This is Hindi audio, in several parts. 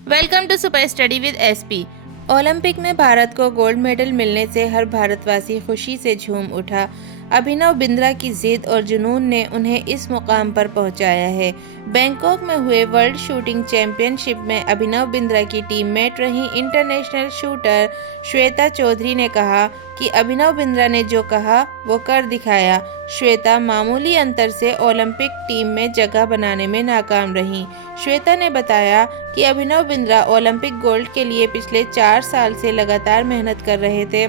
Welcome to super study with SP. Olympic में भारत को गोल्ड मेडल मिलने से हर भारतवासी खुशी से झूम उठा। अभिनव बिंद्रा की जिद और जुनून ने उन्हें इस मुकाम पर पहुंचाया है। बैंकॉक में हुए वर्ल्ड शूटिंग चैंपियनशिप में अभिनव बिंद्रा की टीममेट रही इंटरनेशनल शूटर श्वेता चौधरी ने कहा कि अभिनव बिंद्रा ने जो कहा वो कर दिखाया। श्वेता मामूली अंतर से ओलंपिक टीम में जगह बनाने में नाकाम रहीं। श्वेता ने बताया कि अभिनव बिंद्रा ओलंपिक गोल्ड के लिए पिछले 4 साल से लगातार मेहनत कर रहे थे।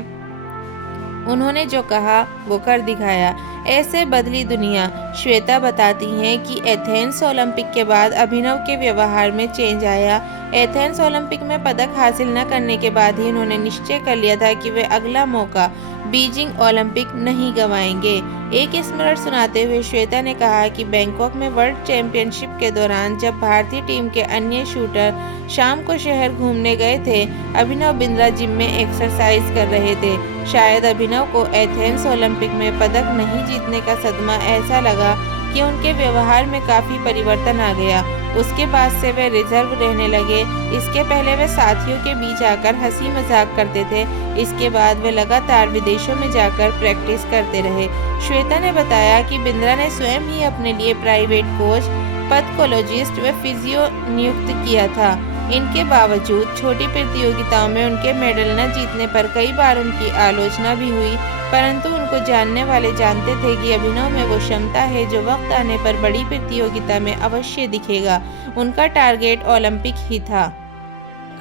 उन्होंने जो कहा वो कर दिखाया। ऐसे बदली दुनिया। श्वेता बताती हैं कि एथेंस ओलंपिक के बाद अभिनव के व्यवहार में चेंज आया। एथेंस ओलंपिक में पदक हासिल न करने के बाद ही उन्होंने निश्चय कर लिया था कि वे अगला मौका बीजिंग ओलंपिक नहीं गंवाएंगे। एक स्मरण सुनाते हुए श्वेता ने कहा कि बैंकॉक में वर्ल्ड चैंपियनशिप के दौरान जब भारतीय टीम के अन्य शूटर शाम को शहर घूमने गए थे, अभिनव बिंद्रा जिम में एक्सरसाइज कर रहे थे। शायद अभिनव को एथेंस ओलंपिक में पदक नहीं जीतने का सदमा ऐसा लगा कि उनके व्यवहार में काफी परिवर्तन आ गया। उसके बाद से वे रिजर्व रहने लगे। इसके पहले वे साथियों के बीच आकर हंसी मजाक करते थे। इसके बाद वे लगातार विदेशों में जाकर प्रैक्टिस करते रहे। श्वेता ने बताया कि बिंद्रा ने स्वयं ही अपने लिए प्राइवेट कोच, पथोलॉजिस्ट व फिजियो नियुक्त किया था। इनके बावजूद छोटी प्रतियोगिताओं में उनके मेडल न जीतने पर कई बार उनकी आलोचना भी हुई, परंतु उनको जानने वाले जानते थे कि अभिनव में वो क्षमता है जो वक्त आने पर बड़ी प्रतियोगिता में अवश्य दिखेगा। उनका टारगेट ओलंपिक ही था।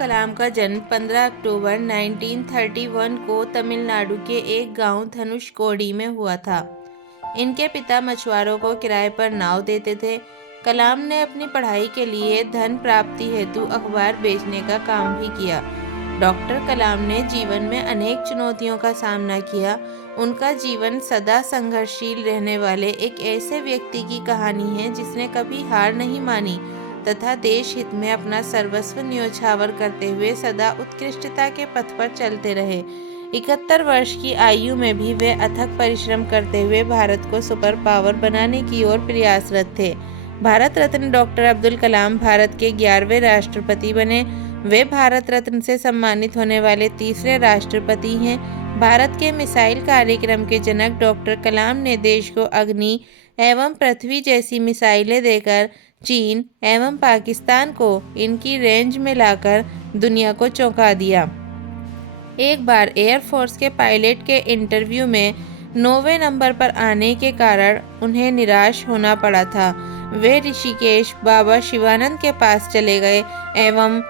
कलाम का जन्म 15 अक्टूबर 1931 को तमिलनाडु के एक गांव धनुषकोडी में हुआ था। इनके पिता मछुआरों को किराए पर नाव देते थे। कलाम ने अपनी पढ़ाई के लिए धन प्राप्ति हेतु अखबार बेचने का काम भी किया। डॉक्टर कलाम ने जीवन में अनेक चुनौतियों का सामना किया। उनका जीवन सदा संघर्षशील रहने वाले एक ऐसे व्यक्ति की कहानी है जिसने कभी हार नहीं मानी तथा देश हित में अपना सर्वस्व न्योछावर करते हुए सदा उत्कृष्टता के पथ पर चलते रहे। 71 वर्ष की आयु में भी वे अथक परिश्रम करते हुए भारत को सुपर पावर बनाने की ओर प्रयासरत थे। भारत रत्न डॉक्टर अब्दुल कलाम भारत के 11वें राष्ट्रपति बने। वे भारत रत्न से सम्मानित होने वाले तीसरे राष्ट्रपति हैं। भारत के मिसाइल कार्यक्रम के जनक डॉक्टर कलाम ने देश को अग्नि एवं पृथ्वी जैसी मिसाइलें देकर चीन एवं पाकिस्तान को इनकी रेंज में लाकर दुनिया को चौंका दिया। एक बार एयरफोर्स के पायलट के इंटरव्यू में 9वें नंबर पर आने के कारण उन्हें निराश होना पड़ा था। वे ऋषिकेश बाबा शिवानंद के पास चले गए एवं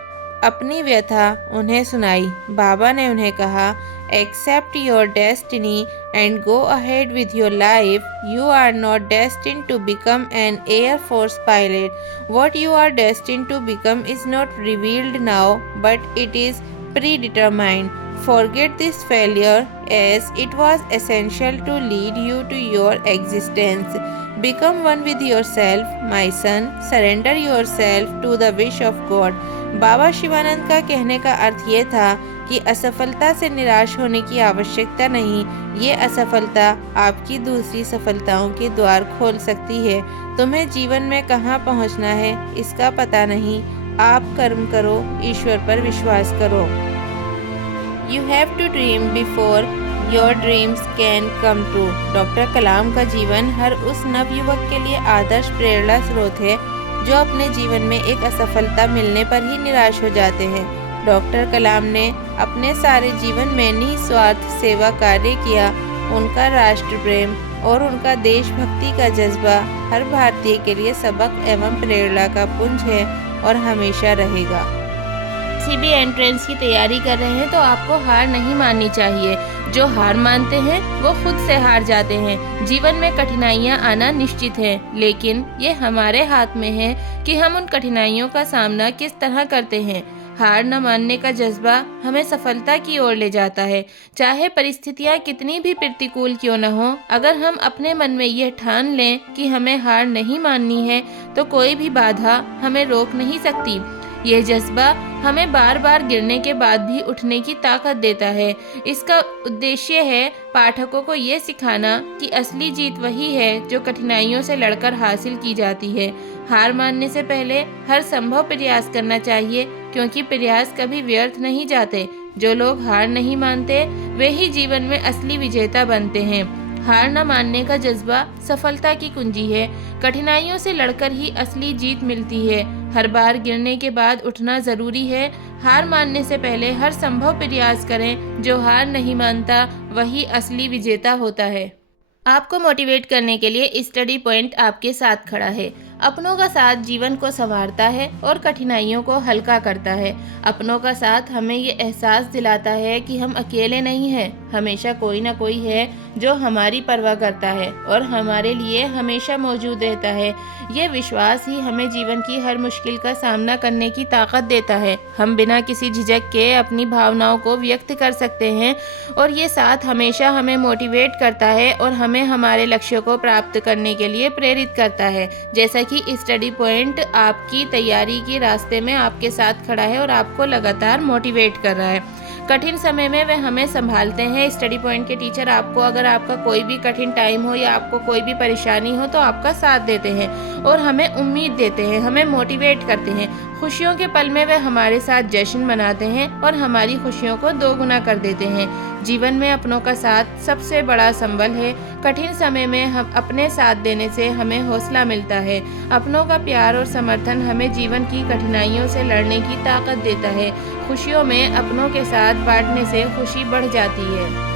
अपनी व्यथा उन्हें सुनाई। बाबा ने उन्हें कहा, accept your destiny and go ahead with your life. You are not destined to become an air force pilot. What you are destined to become is not revealed now but it is predetermined. Forget this failure as it was essential to lead you to your existence. Become one with yourself, my son. Surrender yourself to the wish of God. बाबा शिवानंद का कहने का अर्थ ये था कि असफलता से निराश होने की आवश्यकता नहीं। ये असफलता आपकी दूसरी सफलताओं के द्वार खोल सकती है। तुम्हें जीवन में कहाँ पहुँचना है इसका पता नहीं। आप कर्म करो, ईश्वर पर विश्वास करो। You have to dream before your dreams can come true. Doctor Kalam का जीवन हर उस नवयुवक के लिए आदर्श प्रेरणा स्रोत है जो अपने जीवन में एक असफलता मिलने पर ही निराश हो जाते हैं। डॉक्टर कलाम ने अपने सारे जीवन में निस्वार्थ सेवा कार्य किया। उनका राष्ट्र प्रेम और उनका देशभक्ति का जज्बा हर भारतीय के लिए सबक एवं प्रेरणा का पुंज है और हमेशा रहेगा। किसी भी एंट्रेंस की तैयारी कर रहे हैं तो आपको हार नहीं माननी चाहिए। जो हार मानते हैं वो खुद से हार जाते हैं। जीवन में कठिनाइयां आना निश्चित है, लेकिन ये हमारे हाथ में है कि हम उन कठिनाइयों का सामना किस तरह करते हैं। हार न मानने का जज्बा हमें सफलता की ओर ले जाता है। चाहे परिस्थितियां कितनी भी प्रतिकूल क्यों न हो, अगर हम अपने मन में यह ठान लें कि हमें हार नहीं माननी है तो कोई भी बाधा हमें रोक नहीं सकती। ये जज्बा हमें बार बार गिरने के बाद भी उठने की ताकत देता है। इसका उद्देश्य है पाठकों को ये सिखाना कि असली जीत वही है जो कठिनाइयों से लड़कर हासिल की जाती है। हार मानने से पहले हर संभव प्रयास करना चाहिए, क्योंकि प्रयास कभी व्यर्थ नहीं जाते। जो लोग हार नहीं मानते वे ही जीवन में असली विजेता बनते हैं। हार न मानने का जज्बा सफलता की कुंजी है। कठिनाइयों से लड़कर ही असली जीत मिलती है। हर बार गिरने के बाद उठना जरूरी है। हार मानने से पहले हर संभव प्रयास करें। जो हार नहीं मानता वही असली विजेता होता है। आपको मोटिवेट करने के लिए स्टडी पॉइंट आपके साथ खड़ा है। अपनों का साथ जीवन को संवारता है और कठिनाइयों को हल्का करता है। अपनों का साथ हमें ये एहसास दिलाता है कि हम अकेले नहीं हैं। हमेशा कोई ना कोई है जो हमारी परवाह करता है और हमारे लिए हमेशा मौजूद रहता है। ये विश्वास ही हमें जीवन की हर मुश्किल का सामना करने की ताकत देता है। हम बिना किसी झिझक के अपनी भावनाओं को व्यक्त कर सकते हैं और ये साथ हमेशा हमें मोटिवेट करता है और हमें हमारे लक्ष्यों को प्राप्त करने के लिए प्रेरित करता है। जैसा कि स्टडी पॉइंट आपकी तैयारी के रास्ते में आपके साथ खड़ा है और आपको लगातार मोटिवेट कर रहा है। कठिन समय में वे हमें संभालते हैं। स्टडी पॉइंट के टीचर आपको अगर आपका कोई भी कठिन टाइम हो या आपको कोई भी परेशानी हो तो आपका साथ देते हैं और हमें उम्मीद देते हैं, हमें मोटिवेट करते हैं। खुशियों के पल में वे हमारे साथ जश्न मनाते हैं और हमारी खुशियों को दोगुना कर देते हैं। जीवन में अपनों का साथ सबसे बड़ा संबल है। कठिन समय में हम अपने साथ देने से हमें हौसला मिलता है। अपनों का प्यार और समर्थन हमें जीवन की कठिनाइयों से लड़ने की ताकत देता है। खुशियों में अपनों के साथ बांटने से खुशी बढ़ जाती है।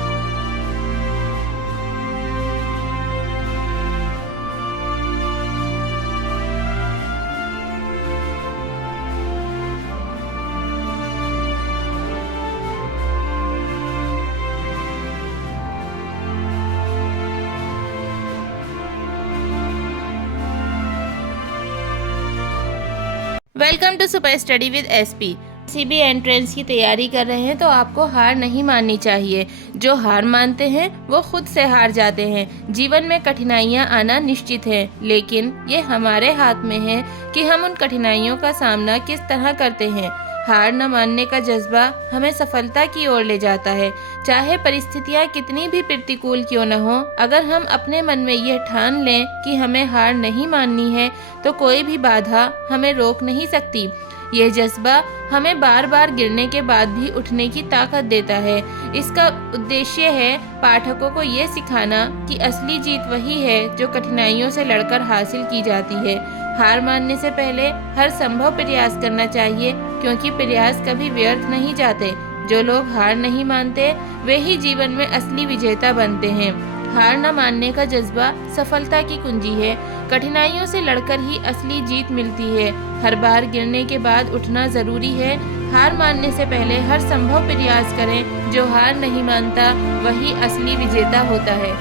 Welcome to super study with SP. किसी भी एंट्रेंस की तैयारी कर रहे हैं तो आपको हार नहीं माननी चाहिए। जो हार मानते हैं वो खुद से हार जाते हैं। जीवन में कठिनाइयां आना निश्चित है, लेकिन ये हमारे हाथ में है कि हम उन कठिनाइयों का सामना किस तरह करते हैं। हार न मानने का जज्बा हमें सफलता की ओर ले जाता है। चाहे परिस्थितियां कितनी भी प्रतिकूल क्यों न हो, अगर हम अपने मन में यह ठान लें कि हमें हार नहीं माननी है तो कोई भी बाधा हमें रोक नहीं सकती। यह जज्बा हमें बार बार गिरने के बाद भी उठने की ताकत देता है। इसका उद्देश्य है पाठकों को ये सिखाना कि असली जीत वही है जो कठिनाइयों से लड़कर हासिल की जाती है। हार मानने से पहले हर संभव प्रयास करना चाहिए, क्योंकि प्रयास कभी व्यर्थ नहीं जाते। जो लोग हार नहीं मानते वे ही जीवन में असली विजेता बनते हैं। हार न मानने का जज्बा सफलता की कुंजी है। कठिनाइयों से लड़कर ही असली जीत मिलती है। हर बार गिरने के बाद उठना जरूरी है। हार मानने से पहले हर संभव प्रयास करें। जो हार नहीं मानता वही असली विजेता होता है।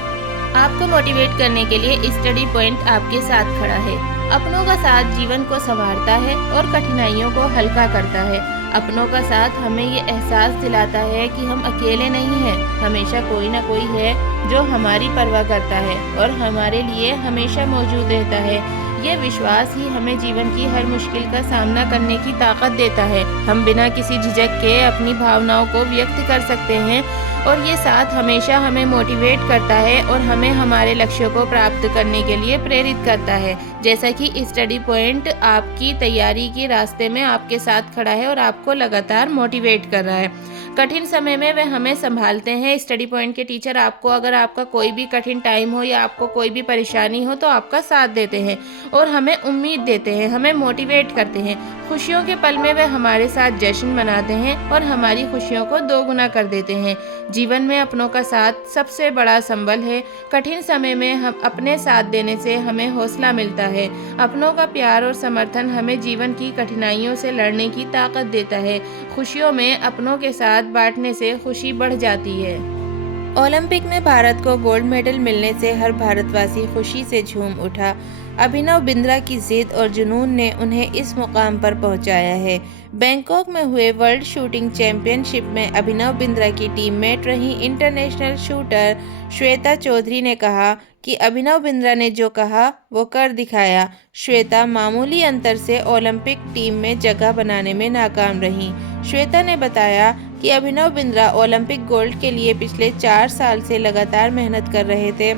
आपको मोटिवेट करने के लिए स्टडी पॉइंट आपके साथ खड़ा है। अपनों का साथ जीवन को संवारता है और कठिनाइयों को हल्का करता है। अपनों का साथ हमें ये एहसास दिलाता है कि हम अकेले नहीं हैं। हमेशा कोई ना कोई है जो हमारी परवाह करता है और हमारे लिए हमेशा मौजूद रहता है। ये विश्वास ही हमें जीवन की हर मुश्किल का सामना करने की ताकत देता है। हम बिना किसी झिझक के अपनी भावनाओं को व्यक्त कर सकते हैं और ये साथ हमेशा हमें मोटिवेट करता है और हमें हमारे लक्ष्यों को प्राप्त करने के लिए प्रेरित करता है। जैसा कि स्टडी पॉइंट आपकी तैयारी के रास्ते में आपके साथ खड़ा है और आपको लगातार मोटिवेट कर रहा है। कठिन समय में वे हमें संभालते हैं। स्टडी पॉइंट के टीचर आपको अगर आपका कोई भी कठिन टाइम हो या आपको कोई भी परेशानी हो तो आपका साथ देते हैं और हमें उम्मीद देते हैं, हमें मोटिवेट करते हैं। खुशियों के पल में वे हमारे साथ जश्न मनाते हैं और हमारी खुशियों को दोगुना कर देते हैं। जीवन में अपनों का साथ सबसे बड़ा संबल है। कठिन समय में हम अपने साथ देने से हमें हौसला मिलता है। अपनों का प्यार और समर्थन हमें जीवन की कठिनाइयों से लड़ने की ताकत देता है। खुशियों में अपनों के साथ बांटने से खुशी बढ़ जाती है। ओलंपिक में भारत को गोल्ड मेडल मिलने से हर भारतवासी खुशी से झूम उठा। अभिनव बिंद्रा की जिद और जुनून ने उन्हें इस मुकाम पर पहुंचाया है। बैंकॉक में हुए वर्ल्ड शूटिंग चैंपियनशिप में अभिनव बिंद्रा की टीममेट रही इंटरनेशनल शूटर श्वेता चौधरी ने कहा कि अभिनव बिंद्रा ने जो कहा वो कर दिखाया। श्वेता मामूली अंतर से ओलंपिक टीम में जगह बनाने में नाकाम रहीं। श्वेता ने बताया कि अभिनव बिंद्रा ओलंपिक गोल्ड के लिए पिछले 4 साल से लगातार मेहनत कर रहे थे।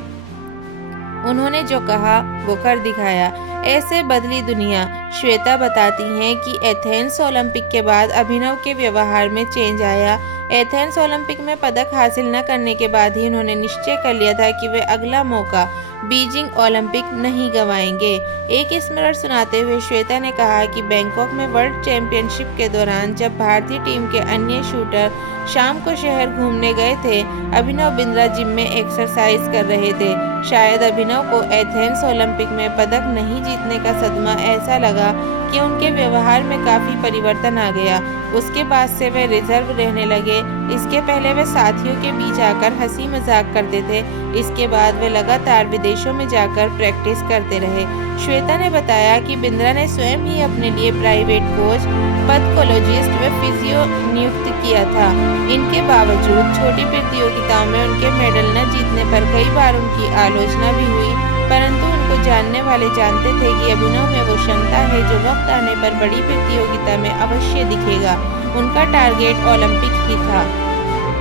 उन्होंने जो कहा वो कर दिखाया। ऐसे बदली दुनिया। श्वेता बताती हैं कि एथेंस ओलंपिक के बाद अभिनव के व्यवहार में चेंज आया। एथेंस ओलंपिक में पदक हासिल न करने के बाद ही उन्होंने निश्चय कर लिया था कि वे अगला मौका बीजिंग ओलंपिक नहीं गंवाएंगे। एक स्मरण सुनाते हुए श्वेता ने कहा कि बैंकॉक में वर्ल्ड चैंपियनशिप के दौरान जब भारतीय टीम के अन्य शूटर शाम को शहर घूमने गए थे, अभिनव बिंद्रा जिम में एक्सरसाइज कर रहे थे। शायद अभिनव को एथेंस ओलंपिक में पदक नहीं जीतने का सदमा ऐसा लगा कि उनके व्यवहार में काफी परिवर्तन आ गया। उसके बाद से वे रिजर्व रहने लगे। इसके पहले वे साथियों के बीच आकर हंसी मजाक करते थे। इसके बाद वे लगातार विदेशों में जाकर प्रैक्टिस करते रहे। श्वेता ने बताया कि बिंद्रा ने स्वयं ही अपने लिए प्राइवेट कोच, पथोलॉजिस्ट व फिजियो नियुक्त किया था। इनके बावजूद छोटी प्रतियोगिताओं में उनके मेडल न जीतने पर कई बार उनकी आलोचना भी हुई, परंतु उनको जानने वाले जानते थे कि अभिनव में वो क्षमता है जो वक्त आने पर बड़ी प्रतियोगिता में अवश्य दिखेगा। उनका टारगेट ओलंपिक ही था।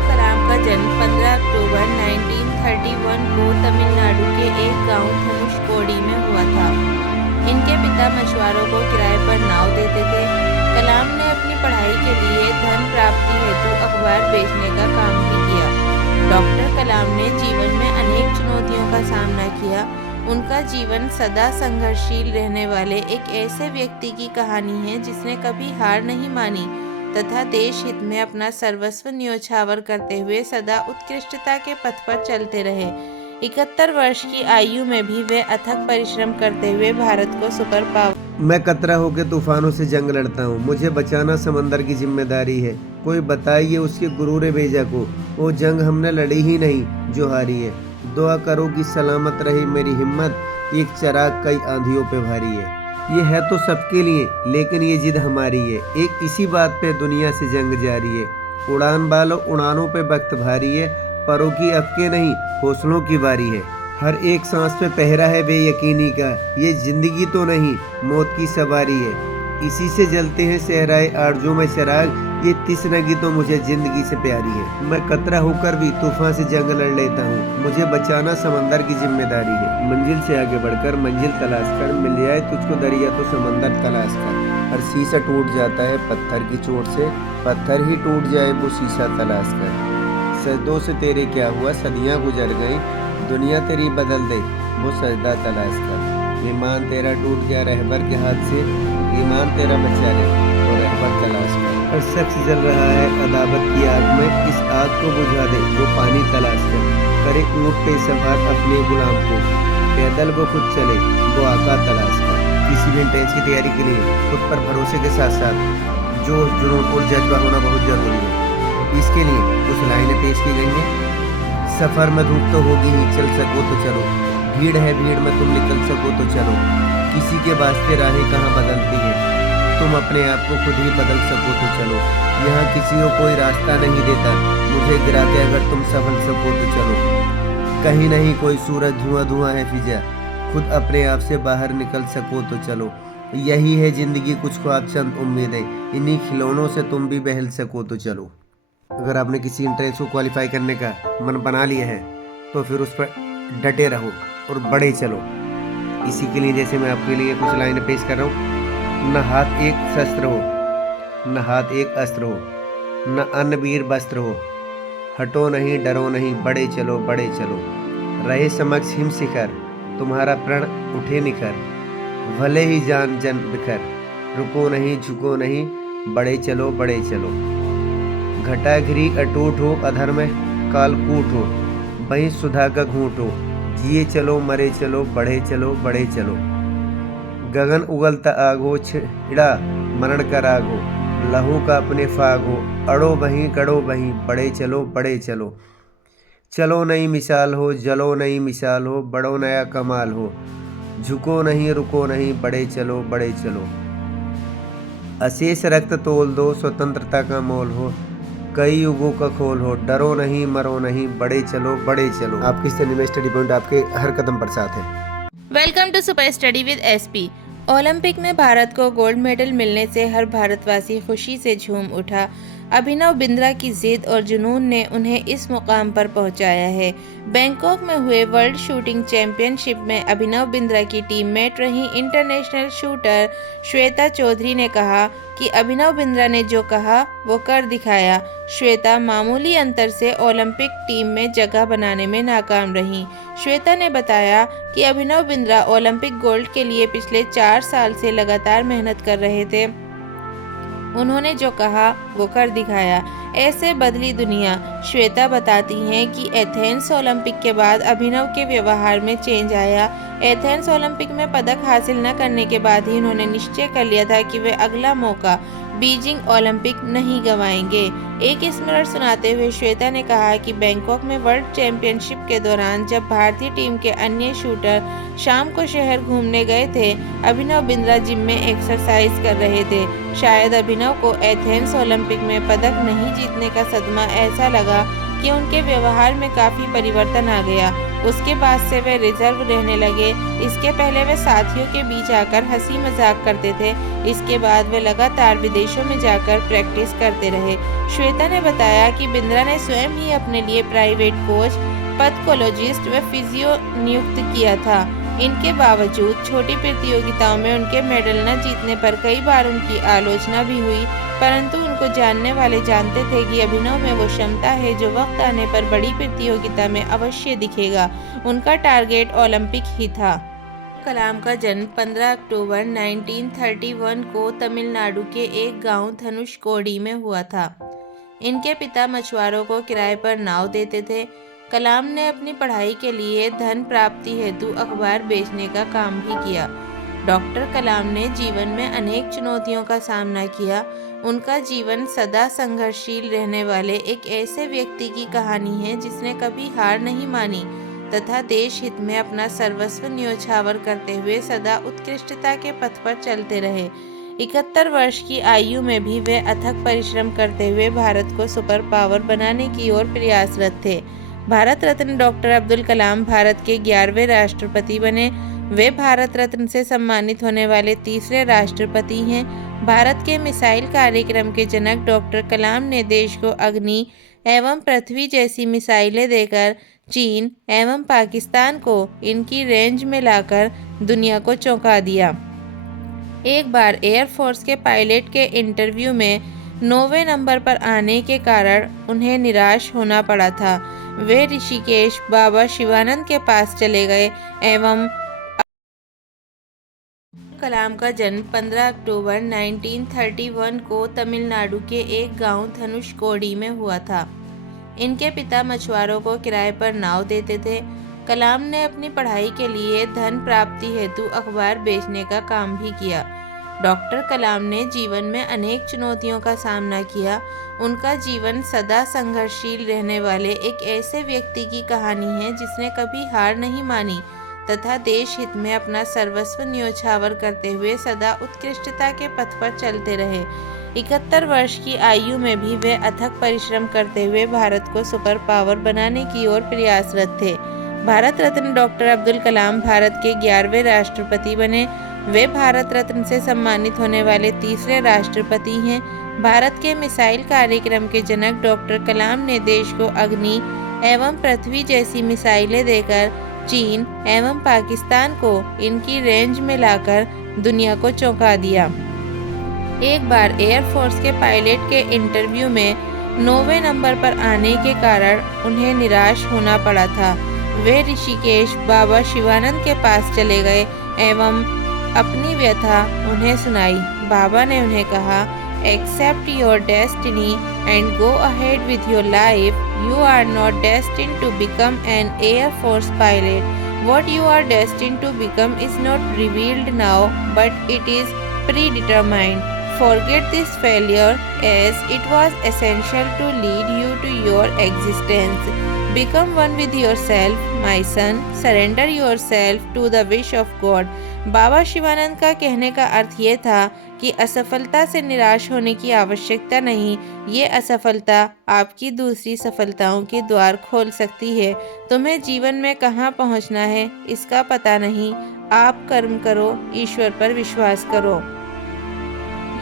कलाम का जन्म 15 अक्टूबर 1931 को तमिलनाडु के एक गांव धनुषकोडी में हुआ था। इनके पिता मछुआरों को किराए पर नाव देते थे। कलाम ने अपनी पढ़ाई के लिए धन प्राप्ति हेतु अखबार बेचने का काम भी किया। डॉक्टर कलाम ने जीवन में अनेक चुनौतियों का सामना किया। उनका जीवन सदा संघर्षशील रहने वाले एक ऐसे व्यक्ति की कहानी है जिसने कभी हार नहीं मानी तथा देश हित में अपना सर्वस्व न्योछावर करते हुए सदा उत्कृष्टता के पथ पर चलते रहे। 71 वर्ष की आयु में भी वे अथक परिश्रम करते हुए भारत को सुपर पावर। मैं कतरा होकर तूफानों से जंग लड़ता हूँ, मुझे बचाना समंदर की जिम्मेदारी है। कोई बताइए उसके गुरूर भेजा को, वो जंग हमने लड़ी ही नहीं जो हारी है। दुआ करो कि सलामत रहे मेरी हिम्मत, एक चराग कई आंधियों पे भारी है। ये है तो सबके लिए लेकिन ये जिद हमारी है, एक इसी बात पे दुनिया से जंग जारी है। उड़ान वालों उड़ानों पे वक्त भारी है, परों की अफके नहीं हौसलों की बारी है। हर एक सांस पे पहरा है बेयकीनी का, ये जिंदगी तो नहीं मौत की सवारी है। इसी से जलते हैं सहराए आरज़ू में चिराग, ये तिसनगी तो मुझे जिंदगी से प्यारी है। मैं कतरा होकर भी तूफान से जंग लड़ लेता हूँ, मुझे बचाना समंदर की जिम्मेदारी है। मंजिल से आगे बढ़कर मंजिल तलाश कर, मिल जाए तुझको दरिया तो समंदर तलाश कर। हर शीशा टूट जाता है पत्थर की चोट से, पत्थर ही टूट जाए वो शीशा तलाश कर। सजदों से तेरे क्या हुआ सदियाँ गुजर गई, दुनिया तेरी बदल दे वो सजदा तलाश कर। ईमान तेरा टूट गया रहबर के हाथ से, ईमान तेरा बचा ले वो रहबर तलाश कर। हर शख्स जल रहा है अदावत की आग में, इस आग को बुझा दे वो पानी तलाश कर। करे ऊँट पे सवार अपने गुलाम को, पैदल वो खुद चले वो आका तलाश कर। किसी भी एंट्रेंस की तैयारी के लिए खुद पर भरोसे के साथ साथ जोश जुनून और जज्बा होना बहुत जरूरी है। इसके लिए कुछ लाइनें पेश की गई हैं। सफर में धूप तो होगी ही, चल सको तो चलो, भीड़ है भीड़ में तुम निकल सको तो चलो। किसी के वास्ते राहें कहाँ बदलती हैं, तुम अपने आप को खुद ही बदल सको तो चलो। यहाँ किसी को कोई रास्ता नहीं देता, मुझे गिरा के अगर तुम संभल सको तो चलो। कहीं नहीं कोई सूरज धुआं धुआं है फिजा, खुद अपने आप से बाहर निकल सको तो चलो। यही है जिंदगी कुछ ख्वाब चंद उम्मीदें, इन्हीं खिलौनों से तुम भी बहल सको तो चलो। अगर आपने किसी एंट्रेंस को क्वालिफाई करने का मन बना लिया है तो फिर उस पर डटे रहो और बड़े चलो। इसी के लिए जैसे मैं आपके लिए कुछ लाइनें पेश कर रहा हूँ। न हाथ एक शस्त्र हो, न हाथ एक अस्त्र हो, न अन्न वीर वस्त्र हो, हटो नहीं डरो नहीं बड़े चलो बड़े चलो। रहे समक्ष हिम शिखर, तुम्हारा प्रण उठे निखर, भले ही जान जन बिखर, रुको नहीं झुको नहीं बड़े चलो बड़े चलो। घटा घिरी अटूट हो अधर में कालकूट हो, वहीं सुधा का घूंट हो, जिए चलो मरे चलो बढ़े चलो बढ़े चलो। गगन उगलता आग हो, छिड़ा मरण का राग हो, लहू का अपने फाग हो, अड़ो वहीं कड़ो वहीं बढ़े चलो बढ़े चलो। चलो नई मिसाल हो, जलो नई मिसाल हो, बड़ो नया कमाल हो, झुको नहीं रुको नहीं बढ़े चलो बढ़े चलो। अशेष रक्त तोल दो, स्वतंत्रता का मोल हो, कई युगों का खोल हो, डरो नहीं मरो नहीं, बड़े चलो। आपकी स्टडी में स्टडी पॉइंट आपके हर कदम पर साथ है। Welcome to super study with SP. Olympic में भारत को गोल्ड मेडल मिलने से हर भारतवासी खुशी से झूम उठा। अभिनव बिंद्रा की जिद और जुनून ने उन्हें इस मुकाम पर पहुंचाया है। बैंकॉक में हुए वर्ल्ड शूटिंग चैंपियनशिप में अभिनव बिंद्रा की टीममेट रही इंटरनेशनल शूटर श्वेता चौधरी ने कहा कि अभिनव बिंद्रा ने जो कहा वो कर दिखाया। श्वेता मामूली अंतर से ओलंपिक टीम में जगह बनाने में नाकाम रही। श्वेता ने बताया कि अभिनव बिंद्रा ओलंपिक गोल्ड के लिए पिछले 4 साल से लगातार मेहनत कर रहे थे। उन्होंने जो कहा वो कर दिखाया। ऐसे बदली दुनिया। श्वेता बताती हैं कि एथेंस ओलंपिक के बाद अभिनव के व्यवहार में चेंज आया। एथेंस ओलंपिक में पदक हासिल न करने के बाद ही उन्होंने निश्चय कर लिया था कि वे अगला मौका बीजिंग ओलंपिक नहीं गंवाएंगे। एक स्मरण सुनाते हुए श्वेता ने कहा कि बैंकॉक में वर्ल्ड चैंपियनशिप के दौरान जब भारतीय टीम के अन्य शूटर शाम को शहर घूमने गए थे, अभिनव बिंद्रा जिम में एक्सरसाइज कर रहे थे। शायद अभिनव को एथेंस ओलंपिक में पदक नहीं जीतने का सदमा ऐसा लगा कि उनके व्यवहार में काफी परिवर्तन आ गया। उसके बाद से वे रिजर्व रहने लगे। इसके पहले वे साथियों के बीच आकर हंसी मजाक करते थे। इसके बाद वे लगातार विदेशों में जाकर प्रैक्टिस करते रहे। श्वेता ने बताया कि बिंद्रा ने स्वयं ही अपने लिए प्राइवेट कोच, पथकोलॉजिस्ट व फिजियो नियुक्त किया था। इनके बावजूद छोटी प्रतियोगिताओं में उनके मेडल न जीतने पर कई बार उनकी आलोचना भी हुई, परंतु उनको जानने वाले जानते थे कि अभिनव में वो क्षमता है जो वक्त आने पर बड़ी प्रतियोगिता में अवश्य दिखेगा। उनका टारगेट ओलंपिक ही था। कलाम का जन्म 15 अक्टूबर 1931 को तमिलनाडु के एक गांव धनुषकोडी में हुआ था। इनके पिता मछुआरों को किराए पर नाव देते थे। कलाम ने अपनी पढ़ाई के लिए धन प्राप्ति हेतु अखबार बेचने का काम भी किया। डॉक्टर कलाम ने जीवन में अनेक चुनौतियों का सामना किया। उनका जीवन सदा संघर्षशील रहने वाले एक ऐसे व्यक्ति की कहानी है जिसने कभी हार नहीं मानी तथा देश हित में अपना सर्वस्व न्योछावर करते हुए सदा उत्कृष्टता के पथ पर चलते रहे। 71 वर्ष की आयु में भी वे अथक परिश्रम करते हुए भारत को सुपर पावर बनाने की ओर प्रयासरत थे। भारत रत्न डॉक्टर अब्दुल कलाम भारत के 11वें राष्ट्रपति बने। वे भारत रत्न से सम्मानित होने वाले तीसरे राष्ट्रपति हैं। भारत के मिसाइल कार्यक्रम के जनक डॉक्टर कलाम ने देश को अग्नि एवं पृथ्वी जैसी मिसाइलें देकर चीन एवं पाकिस्तान को इनकी रेंज में लाकर दुनिया को चौंका दिया। एक बार एयरफोर्स के पायलट के इंटरव्यू में 9वें नंबर पर आने के कारण उन्हें निराश होना पड़ा था। वे ऋषिकेश बाबा शिवानंद के पास चले गए एवं कलाम का जन्म 15 अक्टूबर 1931 को तमिलनाडु के एक गांव धनुषकोडी में हुआ था। इनके पिता मछुआरों को किराए पर नाव देते थे। कलाम ने अपनी पढ़ाई के लिए धन प्राप्ति हेतु अखबार बेचने का काम भी किया। डॉक्टर कलाम ने जीवन में अनेक चुनौतियों का सामना किया। उनका जीवन सदा संघर्षशील रहने वाले एक ऐसे व्यक्ति की कहानी है जिसने कभी हार नहीं मानी तथा देश हित में अपना सर्वस्व न्योछावर करते हुए सदा उत्कृष्टता के पथ पर चलते रहे। 71 वर्ष की आयु में भी वे अथक परिश्रम करते हुए भारत को सुपर पावर बनाने की ओर प्रयासरत थे। भारत रत्न डॉक्टर अब्दुल कलाम भारत के 11वें राष्ट्रपति बने। वे भारत रत्न से सम्मानित होने वाले तीसरे राष्ट्रपति हैं। भारत के मिसाइल कार्यक्रम के जनक डॉक्टर कलाम ने देश को अग्नि एवं पृथ्वी जैसी मिसाइलें देकर चीन एवं पाकिस्तान को इनकी रेंज में लाकर दुनिया को चौंका दिया। एक बार एयरफोर्स के पायलट के इंटरव्यू में 9वें नंबर पर आने के कारण उन्हें निराश होना पड़ा था। वे ऋषिकेश बाबा शिवानंद के पास चले गए एवं अपनी व्यथा उन्हें सुनाई। बाबा ने उन्हें कहा, accept your destiny and go ahead with your life. You are not destined to become an air force pilot. What you are destined to become is not revealed now, but it is predetermined. Forget this failure, as it was essential to lead you to your existence. Become one with yourself, my son. Surrender yourself to the wish of God. बाबा शिवानंद का कहने का अर्थ ये था कि असफलता से निराश होने की आवश्यकता नहीं, ये असफलता आपकी दूसरी सफलताओं के द्वार खोल सकती है। तुम्हें जीवन में कहाँ पहुँचना है इसका पता नहीं, आप कर्म करो, ईश्वर पर विश्वास करो।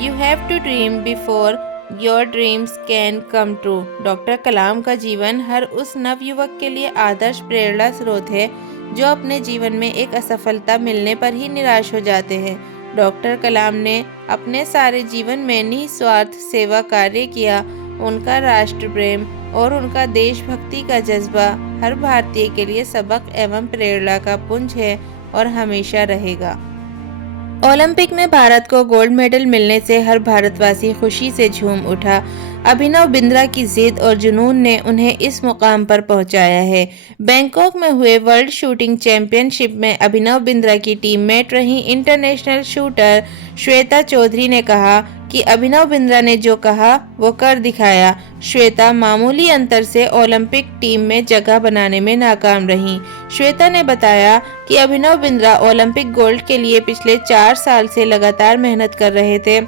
You have to dream before your dreams can come true. Doctor Kalam का जीवन हर उस नवयुवक के लिए आदर्श प्रेरणा स्रोत है जो अपने जीवन में एक असफलता मिलने पर ही निराश हो जाते हैं। डॉक्टर कलाम ने अपने सारे जीवन में निस्वार्थ सेवा कार्य किया। उनका राष्ट्र प्रेम और उनका देशभक्ति का जज्बा हर भारतीय के लिए सबक एवं प्रेरणा का पुंज है और हमेशा रहेगा। ओलंपिक में भारत को गोल्ड मेडल मिलने से हर भारतवासी खुशी से झूम उठा। अभिनव बिंद्रा की जिद और जुनून ने उन्हें इस मुकाम पर पहुंचाया है। बैंकॉक में हुए वर्ल्ड शूटिंग चैंपियनशिप में अभिनव बिंद्रा की टीममेट रही इंटरनेशनल शूटर श्वेता चौधरी ने कहा कि अभिनव बिंद्रा ने जो कहा वो कर दिखाया। श्वेता मामूली अंतर से ओलंपिक टीम में जगह बनाने में नाकाम रहीं। श्वेता ने बताया कि अभिनव बिंद्रा ओलंपिक गोल्ड के लिए पिछले 4 साल से लगातार मेहनत कर रहे थे।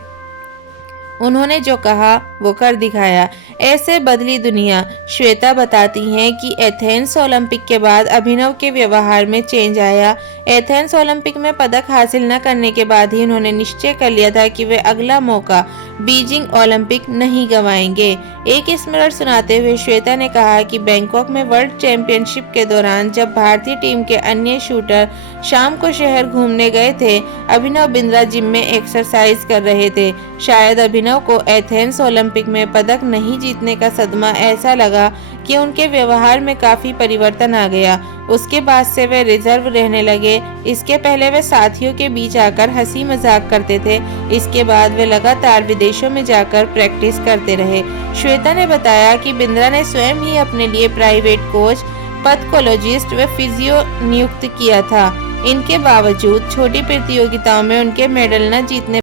उन्होंने जो कहा वो कर दिखाया। ऐसे बदली दुनिया। श्वेता बताती हैं कि एथेंस ओलंपिक के बाद अभिनव के व्यवहार में चेंज आया। एथेंस ओलंपिक में पदक हासिल न करने के बाद ही उन्होंने निश्चय कर लिया था कि वे अगला मौका बीजिंग ओलंपिक नहीं गंवाएंगे। एक स्मरण सुनाते हुए श्वेता ने कहा कि बैंकॉक में वर्ल्ड चैंपियनशिप के दौरान जब भारतीय टीम के अन्य शूटर शाम को शहर घूमने गए थे, अभिनव बिंद्रा जिम में एक्सरसाइज कर रहे थे। शायद अभिनव को एथेंस ओलंपिक में पदक नहीं जीतने का सदमा ऐसा लगा कि उनके व्यवहार में काफी परिवर्तन आ गया। उसके बाद से वे रिजर्व रहने लगे। इसके पहले वे साथियों के बीच आकर हंसी मजाक करते थे। इसके बाद वे लगातार विदेशों में जाकर प्रैक्टिस करते रहे। श्वेता ने बताया कि बिंद्रा ने स्वयं ही अपने लिए प्राइवेट कोच, पैथोलॉजिस्ट व फिजियो नियुक्त किया था। इनके बावजूद छोटी प्रतियोगिताओं में उनके मेडल न जीतने